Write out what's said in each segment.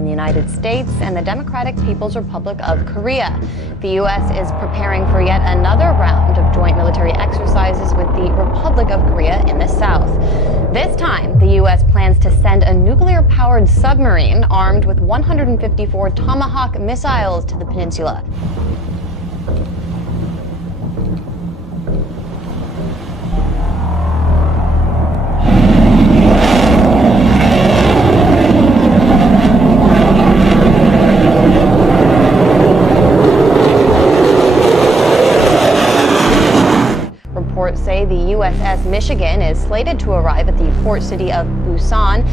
between the United States and the Democratic People's Republic of Korea. The U.S. is preparing for yet another round of joint military exercises with the Republic of Korea in the south. This time, the U.S. plans to send a nuclear-powered submarine armed with 154 Tomahawk missiles to the peninsula. Reports say the USS Michigan is slated to arrive at the port city of Busan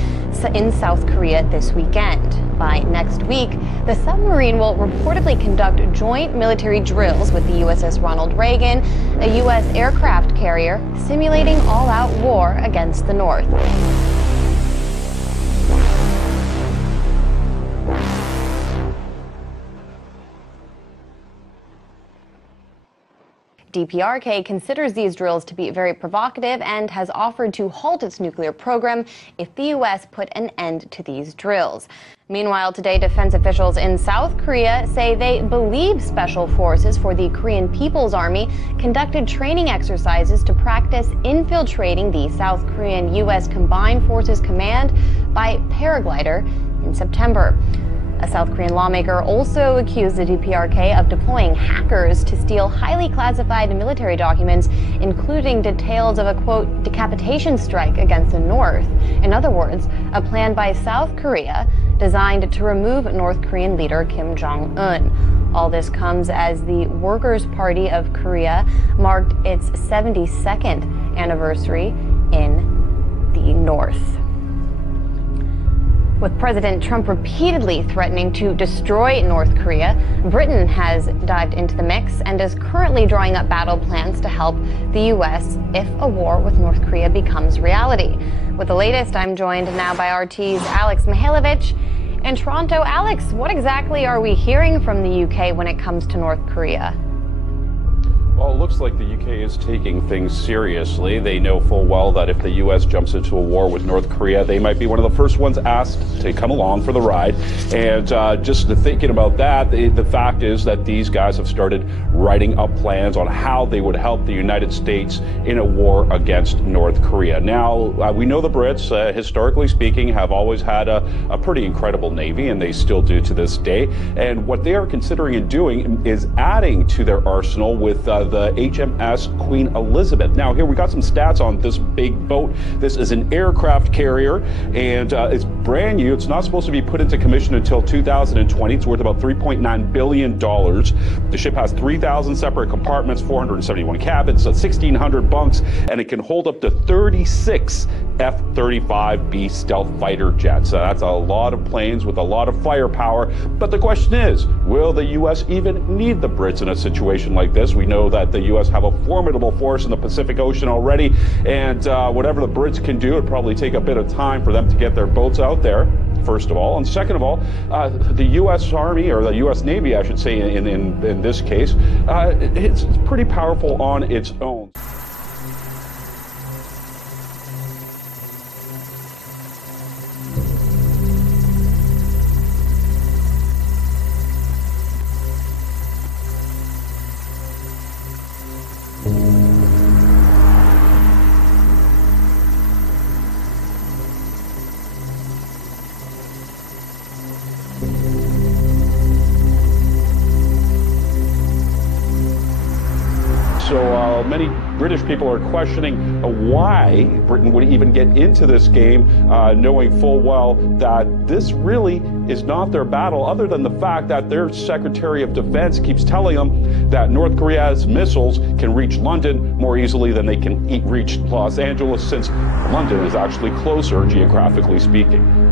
in South Korea this weekend. By next week, the submarine will reportedly conduct joint military drills with the USS Ronald Reagan, a U.S. aircraft carrier, simulating all-out war against the North. DPRK considers these drills to be very provocative and has offered to halt its nuclear program if the U.S. put an end to these drills. Meanwhile, today, defense officials in South Korea say they believe special forces for the Korean People's Army conducted training exercises to practice infiltrating the South Korean U.S. Combined Forces Command by paraglider in September. A South Korean lawmaker also accused the DPRK of deploying hackers to steal highly classified military documents, including details of a, quote, decapitation strike against the North. In other words, a plan by South Korea designed to remove North Korean leader Kim Jong-un. All this comes as the Workers' Party of Korea marked its 72nd anniversary in the North. With President Trump repeatedly threatening to destroy North Korea, Britain has dived into the mix and is currently drawing up battle plans to help the U.S. if a war with North Korea becomes reality. With the latest, I'm joined now by RT's Alex Mihailovich in Toronto. Alex, what exactly are we hearing from the UK when it comes to North Korea? Well, it looks like the UK is taking things seriously. They know full well that if the US jumps into a war with North Korea, they might be one of the first ones asked to come along for the ride. And just thinking about that, the fact is that these guys have started writing up plans on how they would help the United States in a war against North Korea. Now, we know the Brits, historically speaking, have always had a pretty incredible Navy, and they still do to this day. And what they are considering and doing is adding to their arsenal with the HMS Queen Elizabeth. Now, here we got some stats on this big boat. This is an aircraft carrier, and it's brand new. It's not supposed to be put into commission until 2020. It's worth about $3.9 billion. The ship has 3,000 separate compartments, 471 cabins, 1,600 bunks, and it can hold up to 36 F-35B stealth fighter jets. That's a lot of planes with a lot of firepower. But the question is, will the U.S. even need the Brits in a situation like this? We know that the U.S. have a formidable force in the Pacific Ocean already, and whatever the Brits can do, it'd probably take a bit of time for them to get their boats out there, first of all. And second of all, the U.S. Army, or the U.S. Navy, I should say, in this case, it's pretty powerful on its own. So many British people are questioning why Britain would even get into this game, knowing full well that this really is not their battle, other than the fact that their Secretary of Defense keeps telling them that North Korea's missiles can reach London more easily than they can reach Los Angeles, since London is actually closer, geographically speaking.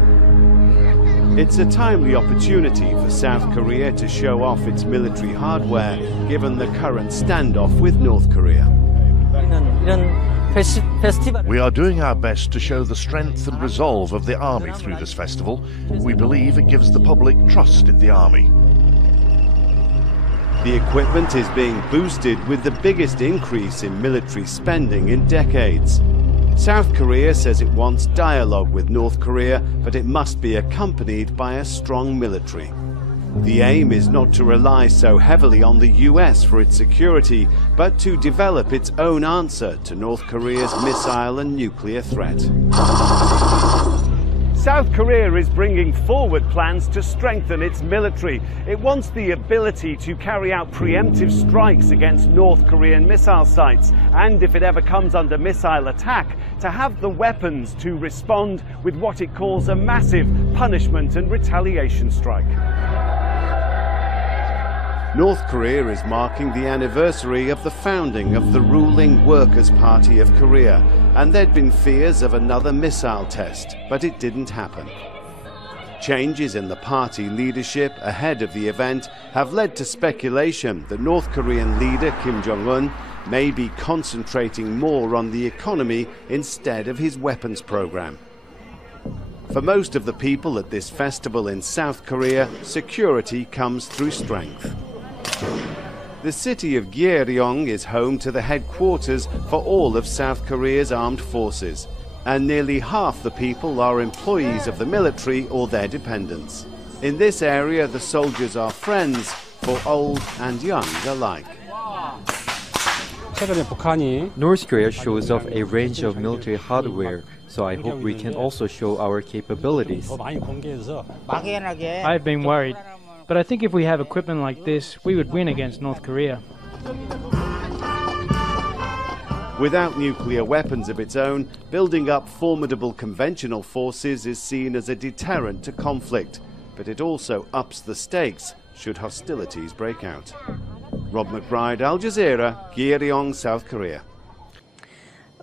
It's a timely opportunity for South Korea to show off its military hardware, given the current standoff with North Korea. We are doing our best to show the strength and resolve of the Army through this festival. We believe it gives the public trust in the Army. The equipment is being boosted with the biggest increase in military spending in decades. South Korea says it wants dialogue with North Korea, but it must be accompanied by a strong military. The aim is not to rely so heavily on the US for its security, but to develop its own answer to North Korea's missile and nuclear threat. South Korea is bringing forward plans to strengthen its military. It wants the ability to carry out preemptive strikes against North Korean missile sites, and if it ever comes under missile attack, to have the weapons to respond with what it calls a massive punishment and retaliation strike. North Korea is marking the anniversary of the founding of the ruling Workers' Party of Korea, and there'd been fears of another missile test, but it didn't happen. Changes in the party leadership ahead of the event have led to speculation that North Korean leader Kim Jong-un may be concentrating more on the economy instead of his weapons program. For most of the people at this festival in South Korea, security comes through strength. The city of Gyeoryong is home to the headquarters for all of South Korea's armed forces, and nearly half the people are employees of the military or their dependents. In this area, the soldiers are friends for old and young alike. North Korea shows off a range of military hardware, so I hope we can also show our capabilities. I've been worried, but I think if we have equipment like this, we would win against North Korea. Without nuclear weapons of its own, building up formidable conventional forces is seen as a deterrent to conflict, but it also ups the stakes should hostilities break out. Rob McBride, Al Jazeera, Gyeoryong, South Korea.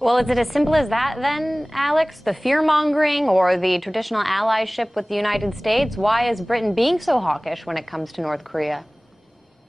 Well, is it as simple as that then, Alex? The fear-mongering or the traditional allyship with the United States? Why is Britain being so hawkish when it comes to North Korea?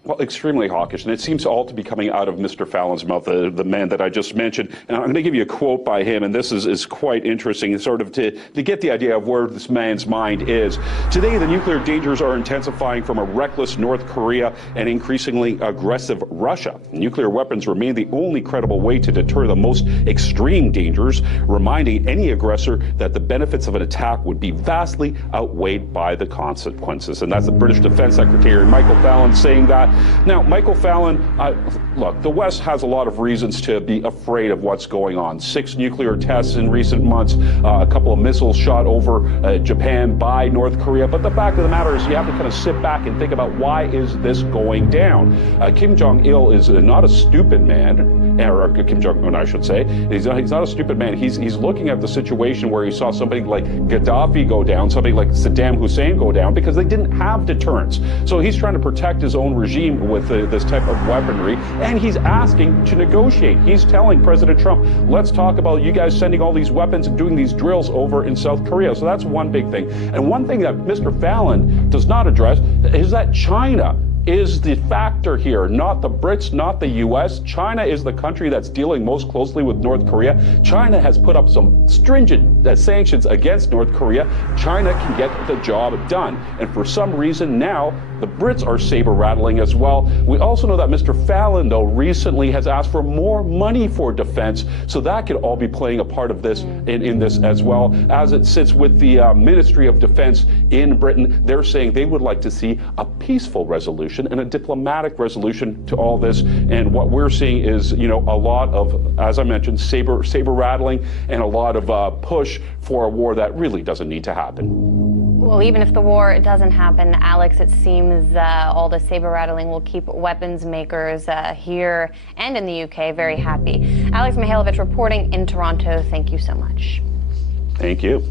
Well, extremely hawkish, and it seems all to be coming out of Mr. Fallon's mouth, the man that I just mentioned. And I'm going to give you a quote by him, and this is quite interesting, sort of to get the idea of where this man's mind is. Today, the nuclear dangers are intensifying from a reckless North Korea and increasingly aggressive Russia. Nuclear weapons remain the only credible way to deter the most extreme dangers, reminding any aggressor that the benefits of an attack would be vastly outweighed by the consequences. And that's the British Defense Secretary Michael Fallon saying that. Now, Michael Fallon, look, the West has a lot of reasons to be afraid of what's going on. 6 nuclear tests in recent months, a couple of missiles shot over Japan by North Korea. But the fact of the matter is you have to kind of sit back and think about why is this going down. Kim Jong-il is not a stupid man, or Kim Jong-un, I should say. He's not a stupid man. He's looking at the situation where he saw somebody like Gaddafi go down, somebody like Saddam Hussein go down, because they didn't have deterrence. So he's trying to protect his own regime with this type of weaponry, and he's asking to negotiate. He's telling President Trump, let's talk about you guys sending all these weapons and doing these drills over in South Korea. So that's one big thing. And one thing that Mr. Fallon does not address is that China is the factor here, not the Brits, not the US. China is the country that's dealing most closely with North Korea. China has put up some stringent sanctions against North Korea. China can get the job done. And for some reason now, the Brits are saber-rattling as well. We also know that Mr. Fallon, though, recently has asked for more money for defense. So that could all be playing a part of this in this as well. As it sits with the Ministry of Defense in Britain, they're saying they would like to see a peaceful resolution and a diplomatic resolution to all this. And what we're seeing is, a lot of, as I mentioned, saber rattling and a lot of push for a war that really doesn't need to happen. Well, even if the war doesn't happen, Alex, it seems all the saber rattling will keep weapons makers here and in the UK very happy. Alex Mihailovich reporting in Toronto. Thank you so much. Thank you.